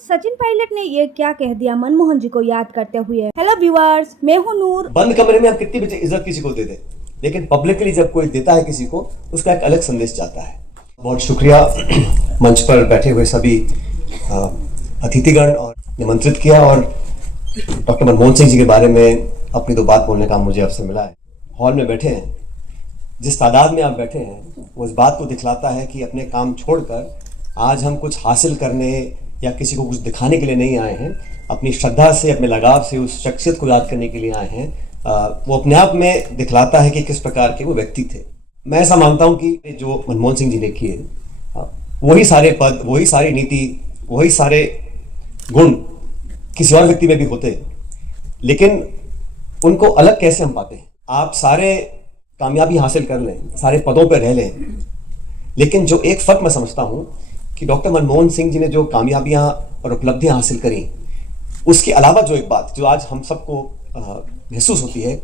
सचिन पायलट ने ये क्या कह दिया मनमोहन जी को याद करते हुए। हेलो व्यूअर्स, मैं हूं नूर। बंद कमरे में आप कितनी भी इज्जत किसी को दे दे, लेकिन पब्लिकली जब कोई देता है किसी को, उसका एक अलग संदेश जाता है। बहुत शुक्रिया मंच पर बैठे हुए सभी अतिथिगण और निमंत्रित किया, और डॉक्टर मनमोहन सिंह जी के बारे में अपनी दो बात बोलने का मुझे अवसर मिला है। हॉल में बैठे हैं, जिस तादाद में आप बैठे हैं वो इस बात को दिखलाता है कि अपने काम छोड़कर आज हम कुछ हासिल करने या किसी को कुछ दिखाने के लिए नहीं आए हैं, अपनी श्रद्धा से, अपने लगाव से उस शख्सियत को याद करने के लिए आए हैं। वो अपने आप में दिखलाता है कि किस प्रकार के वो व्यक्ति थे। मैं ऐसा मानता हूं कि जो मनमोहन सिंह जी ने किए, वही सारे पद, वही सारी नीति, वही सारे गुण किसी और व्यक्ति में भी होते, लेकिन उनको अलग कैसे हम पाते हैं। आप सारे कामयाबी हासिल कर लें, सारे पदों पर रह लें, लेकिन जो एक फर्क मैं समझता हूं कि डॉक्टर मनमोहन सिंह जी ने जो कामयाबियां और उपलब्धियां हासिल करी, उसके अलावा जो एक बात जो आज हम सबको महसूस होती है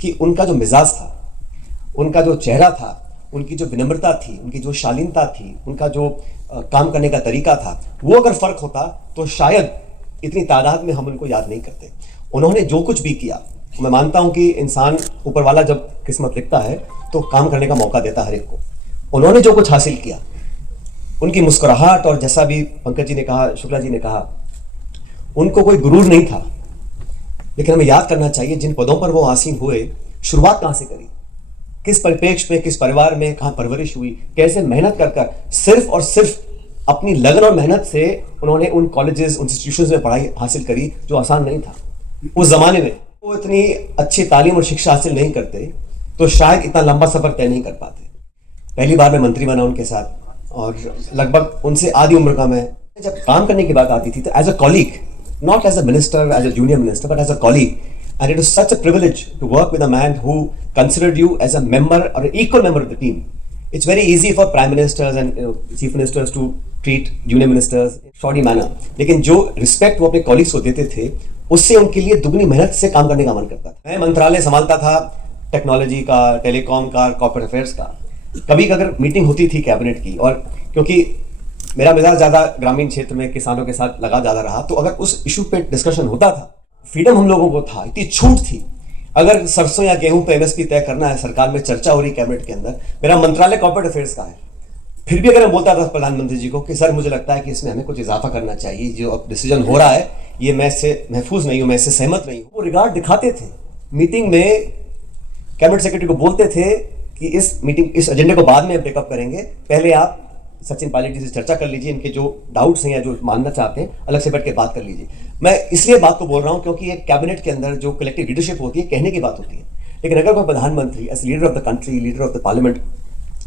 कि उनका जो मिजाज था, उनका जो चेहरा था, उनकी जो विनम्रता थी, उनकी जो शालीनता थी, उनका जो काम करने का तरीका था, वो अगर फर्क होता तो शायद इतनी तादाद में हम उनको याद नहीं करते। उन्होंने जो कुछ भी किया, मैं मानता हूं कि इंसान, ऊपर वाला जब किस्मत लिखता है तो काम करने का मौका देता है हर एक को। उन्होंने जो कुछ हासिल किया, उनकी मुस्कुराहट, और जैसा भी पंकज जी ने कहा, शुक्ला जी ने कहा, उनको कोई गुरूर नहीं था, लेकिन हमें याद करना चाहिए जिन पदों पर वो आसीन हुए, शुरुआत कहां से करी, किस परिप्रेक्ष्य में, किस परिवार में, कहां परवरिश हुई, कैसे मेहनत कर सिर्फ और सिर्फ अपनी लगन और मेहनत से उन्होंने उन कॉलेजेस, इंस्टीट्यूशंस में पढ़ाई हासिल करी, जो आसान नहीं था। उस जमाने में वो इतनी अच्छी तालीम और शिक्षा हासिल नहीं करते तो शायद इतना लंबा सफर तय नहीं कर पाते। पहली बार मैं मंत्री बना उनके साथ, और लगभग उनसे आधी उम्र का मैं। जब काम करने की बात आती थी तो as a colleague, not as a minister, as a junior minister, but as a colleague, and it was such a privilege to work with a man who considered you as a member और equal member of the team. It's very easy for prime ministers and chief ministers to treat junior ministers shoddy manner, लेकिन जो respect वो अपने colleagues को देते थे, उससे उनके लिए दुगनी मेहनत से काम करने का मन करता था। मैं मंत्रालय संभालता था, टेक्नोलॉजी का, टेलीकॉम का, कॉर्पोरेट अफेयर्स का। कभी अगर मीटिंग होती थी कैबिनेट की, और क्योंकि मेरा मिजाज ज़्यादा ग्रामीण क्षेत्र में किसानों के साथ लगा ज़्यादा रहा, तो अगर उस इशू पे डिस्कशन होता था, फ्रीडम हम लोगों को था, इतनी छूट थी। अगर सरसों या गेहूं पे एमएसपी तय करना है, सरकार में चर्चा हो रही कैबिनेट के अंदर, मेरा मंत्रालय कॉर्पोरेट अफेयर्स का है, फिर भी अगर मैं बोलता था प्रधानमंत्री जी को कि सर मुझे लगता है कि इसमें हमें कुछ इजाफा करना चाहिए, जो अब डिसीजन हो रहा है ये मैं इससे महफूज नहीं हूं, मैं इससे सहमत नहीं हूं, वो रिगार्ड दिखाते थे। मीटिंग में कैबिनेट सेक्रेटरी को बोलते थे कि इस एजेंडे को बाद में ब्रेकअप करेंगे, पहले आप सचिन पायलट जी से चर्चा कर लीजिए, इनके जो डाउट्स हैं या जो मानना चाहते हैं अलग से बैठ के बात कर लीजिए। मैं इसलिए बात को बोल रहा हूं क्योंकि एक कैबिनेट के अंदर जो कलेक्टिव लीडरशिप होती है, कहने की बात होती है, लेकिन अगर कोई प्रधानमंत्री as leader of the country, leader of the parliament,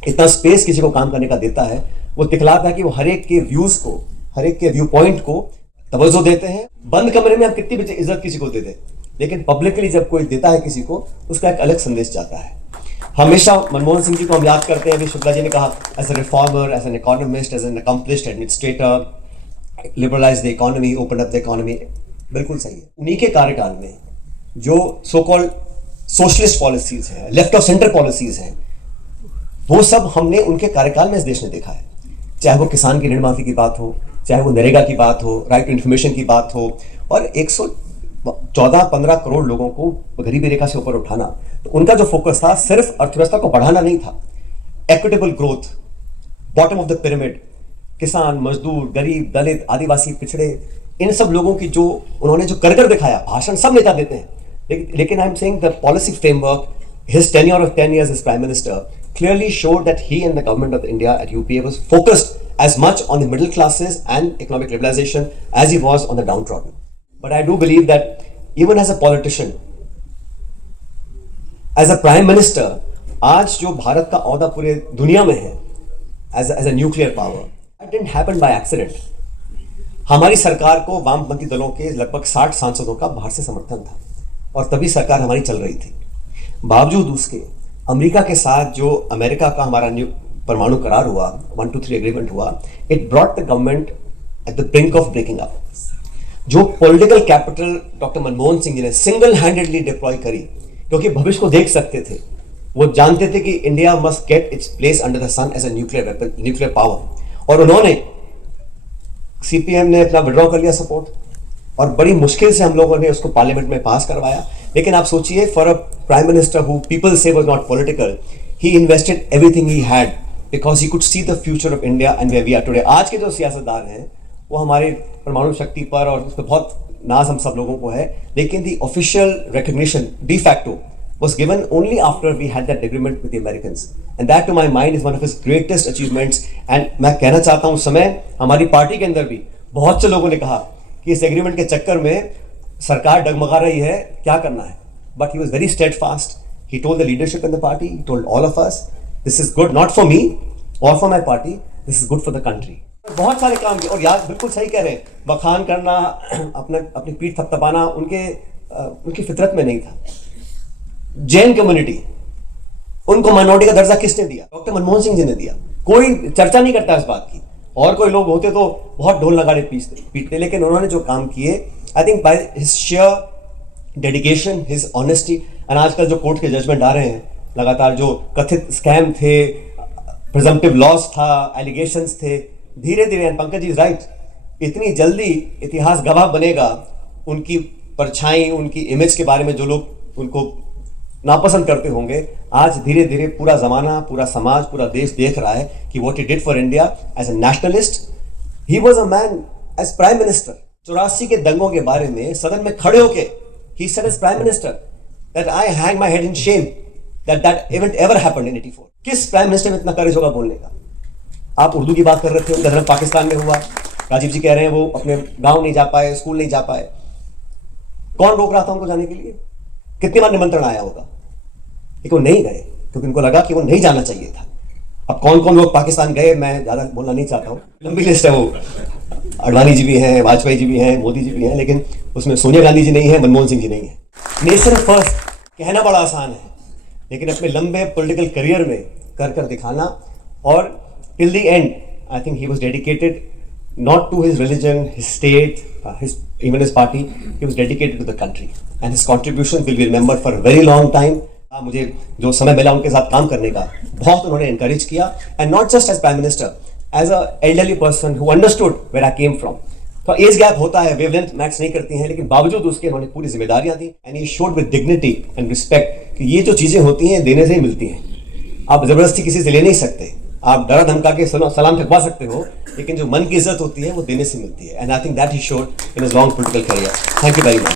इतना स्पेस किसी को काम करने का देता है, वो दिखलाता है कि वो हर एक के व्यूज को, हर एक के व्यू पॉइंट को तवज्जो देते हैं। बंद कमरे में आप कितनी भी इज्जत किसी को दे दे, लेकिन पब्लिकली जब कोई देता है किसी को, उसका एक अलग संदेश जाता है। हमेशा मनमोहन सिंह जी को हम याद करते हैं, अभी शुक्ला जी ने कहा, as a reformer, as an economist, as an accomplished administrator, liberalise the economy, open up the economy. बिल्कुल सही है। उन्हीं के कार्यकाल में जो सो कॉल्ड सोशलिस्ट पॉलिसीज हैं, लेफ्ट ऑफ सेंटर पॉलिसीज हैं, वो सब हमने उनके कार्यकाल में इस देश ने देखा है। चाहे वो किसान की ऋण माफी की बात हो, चाहे वो नरेगा की बात हो, राइट टू इन्फॉर्मेशन की बात हो, और 114-15 करोड़ लोगों को गरीबी रेखा से ऊपर उठाना, तो उनका जो फोकस था सिर्फ अर्थव्यवस्था को बढ़ाना नहीं था, equitable growth, bottom of the pyramid, किसान, मजदूर, गरीब, दलित, आदिवासी, पिछड़े, इन सब लोगों की जो उन्होंने जो कर दिखाया। भाषण सब नेता देते हैं, लेकिन I am saying the policy framework, his tenure of 10 years as prime minister clearly showed that he and the government of India at UPA was focused as much on the middle classes and economic liberalization as he was on the downtrodden. But I do believe that even as a politician, as a prime minister, आज जो भारत का औहदा पूरे दुनिया में है as a nuclear power, that didn't happen by accident. हमारी सरकार को वामपंथी दलों के लगभग 60 सांसदों का बाहर से समर्थन था, और तभी सरकार हमारी चल रही थी। बावजूद उसके अमेरिका के साथ जो अमेरिका का हमारा परमाणु करार हुआ, 123 एग्रीमेंट हुआ, it brought the government at the brink of breaking up. जो political capital doctor Manmohan Singh ji ने सिंगल हैंडेडली डिप्लॉय करी, क्योंकि भविष्य को देख सकते थे, वो जानते थे कि India must get its place under the sun as a nuclear weapon, nuclear power, और उन्होंने सीपीएम ने अपना विड्रॉ कर लिया सपोर्ट, और बड़ी मुश्किल से हम लोगों ने उसको पार्लियामेंट में पास करवाया। लेकिन आप सोचिए, for a prime minister who people से was not political, he invested everything he had because he could see the future of India and where we are today. आज के जो सियासतदान हैं वो हमारे परमाणु शक्ति पर और उस पर बहुत नाज हम सब लोगों को है, लेकिन the official recognition de facto was given only after we had that agreement with the Americans, and that to my mind is one of his greatest achievements। and मैं कहना चाहता हूँ, उस समय हमारी पार्टी के अंदर भी बहुत से लोगों ने कहा कि इस एग्रीमेंट के चक्कर में सरकार डगमगा रही है, क्या करना है, but he was very steadfast। he told the leadership in the party, he told all of us, this is good not for me or for my party, this is good for the country। बहुत सारे काम किए, और यार बिल्कुल सही कह रहे हैं, बखान करना, अपनी पीठ थपथपाना उनकी फितरत में नहीं था। जैन कम्युनिटी, उनको माइनॉरिटी का दर्जा किसने दिया? डॉक्टर मनमोहन सिंह जी ने दिया। कोई चर्चा नहीं करता इस बात की, और कोई लोग होते तो बहुत ढोल नगाड़े पीटते, लेकिन उन्होंने जो काम किए, I think by his share dedication, his honesty. And आजकल जो कोर्ट के जजमेंट आ रहे हैं लगातार, जो कथित स्कैम थे, प्रिजम्पटिव लॉस था, एलिगेशंस थे, धीरे धीरे, एंड पंकज इज राइट, इतनी जल्दी इतिहास गवाह बनेगा उनकी परछाई, उनकी इमेज के बारे में जो लोग उनको नापसंद करते होंगे। आज धीरे धीरे पूरा जमाना, पूरा समाज, पूरा देश देख रहा है कि what he did for India as a nationalist. He was a man as prime minister. 84 के दंगों के बारे में सदन में खड़े होके he said as prime minister that I hang my head in shame that event ever happened in 84। किस प्राइम मिनिस्टर में इतना करेज होगा बोलने का? आप उर्दू की बात कर रहे थे, उनका जन्म पाकिस्तान में हुआ, राजीव जी कह रहे हैं वो अपने गांव नहीं जा पाए, स्कूल नहीं जा पाए। कौन रोक रहा था उनको जाने के लिए? कितनी बार निमंत्रण आया होगा, लेकिन वो नहीं गए क्योंकि उनको लगा कि वो नहीं जाना चाहिए था। अब कौन कौन लोग पाकिस्तान गए मैं ज़्यादा बोलना नहीं चाहता हूँ, लंबी लिस्ट है वो। अडवाणी जी भी हैं, वाजपेयी जी भी हैं, मोदी जी भी हैं, लेकिन उसमें सोनिया गांधी जी नहीं है, मनमोहन सिंह जी नहीं है। नेशन फर्स्ट कहना बड़ा आसान है, लेकिन अपने लंबे पॉलिटिकल करियर में कर कर दिखाना, और till the and I think he was dedicated not to his religion, his state, even his party, he was dedicated to the country, and his contribution will be remembered for a very long time। मुझे जो समय मिला उनके साथ काम करने का, बहुत उन्होंने encourage किया, and not just as prime minister, as a elderly person who understood where I came from। तो एज गैप होता है, वेवलेंथ मैच नहीं करती हैं, लेकिन बावजूद उसके उन्होंने पूरी जिम्मेदारियां दी, and he showed with dignity and respect कि ये जो चीजें होती हैं देने से ही मिलती हैं। आप जबरदस्ती किसी से ले नहीं सकते, आप डरा धमका के सलाम ठकवा सकते हो, लेकिन जो मन की इज्जत होती है वो देने से मिलती है, and I think that he showed in his long political career. Thank you very much.